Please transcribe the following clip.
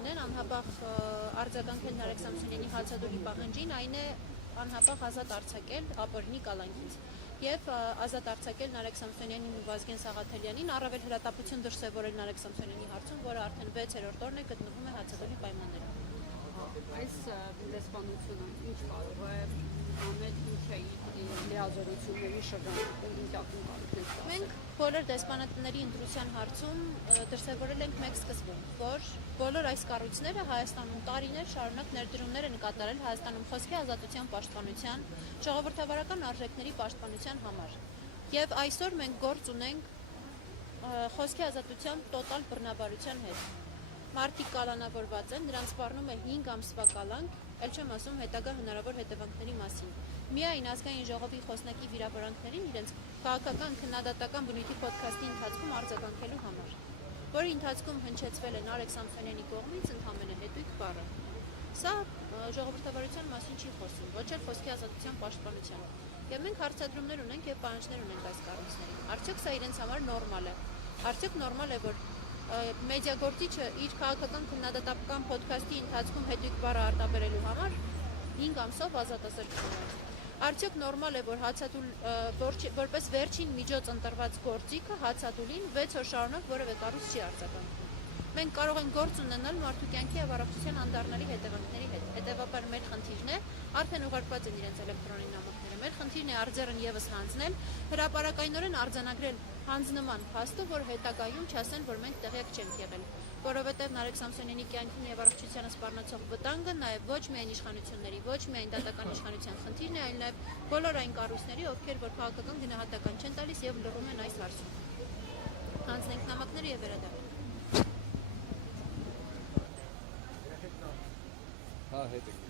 նույնն են, անհապաղ արձագանքել Նարեկ Սամսոնյանի հացադուլի պահանջին, այն է անհապաղ ազատ արձակել ապօրինի կալանքից եւ ազատ արձակել Նարեկ Սամսոնյանին ու Վազգեն Սաղաթելյանին, առավել հրատապություն դրսևորել Նարեկ Սամսոնյանի հարցում, որը արդեն 6-րդ օրն է գտնվում է հացադուլի պայմաններում։ Այս դեսպանությունը ինչ կարող է անել, ինչ է լիազորությունների շրջանակում կարող է ստացել։ Մենք բոլոր դեսպանատների ընտրության հարցում դրսևորել ենք մեկ սկզբում, որ բոլոր այս կառույցները Հայաստանում տարիներ շարունակ ներդրումներ են կատարել Հայաստանում խոսքի ազատության պաշտպանության, ժողովրդավարական արժեքների պաշտպանության համար։ Եվ այսօր մենք գործ ունենք խոսքի ազատության տոտալ բռնաբարության հետ։ Մարդիկ կալանավորված են, նրանց սպառնում է 5 ամսվա կալանք, ել չեմ ասում հետագա հնարավոր հետևանքների մասին։ Միայն ազգային ժողովի խոսնակի վիրավորանքներին իրենց քաղաքական քննադատական բնույթի ոդքասթի ընթացքում արձագանքելու համար, որի ընթացքում հնչեցվել է Նարեկ Սամսոնյանի կողմից ընդհանրապես հետույք բառը։ Սա ժողովրդավարության մասին չի խոսում, ոչ էլ խոսքի ազատության պաշտպանության։ Եվ մենք հարցադրումներ ունենք եւ պահանջներ ունենք այս կառույցներին։ Արդյոք սա իրենց համար նորմալ է։ Արդյոք նորմալ է, որ մեդիագործիչը իր քաղաքական քննադատական ոդքասթի ընթացքում հետույք բառը արտաբերելու համար 5 ամսով ազատազրկվում է։ Արդյոք նորմալ է, որ որպես վերջին միջոց ընտրված գործիքը հացադուլին 6 օր շարունակ որևէ կառույց չի արձագանքում։ Մենք կարող ենք գործ ունենալ մարդու կյանքի եւ առողջության անդառնալի հետևանքների հետ։ Հետևաբար մեր խնդիրն է, արդեն ուղարկված են իրենց էլեկտրոնային նամակները։ Մեր խնդիրն է արձերն եւս հանձնել, հրապարակայնորեն արձանագրել հանձնման փաստը, որ հետագայում չասեն, որ մենք տեղյակ չենք եղել, որովհետեւ Նարեկ Սամսոնյանի կյանքին եւ առողջությանը սպառնացող վտանգը նաեւ ոչ միայն իշխանությունների, ոչ միայն դատական իշխանության խնդիրն է, այլ նաեւ բոլոր այն կառույցների, ովքեր որ քաղաքական գնահատական չեն տալիս եւ լռում են այս հարցում։ Հանձնենք նամակները եւ վերադառնանք։ Հա, հետ եք։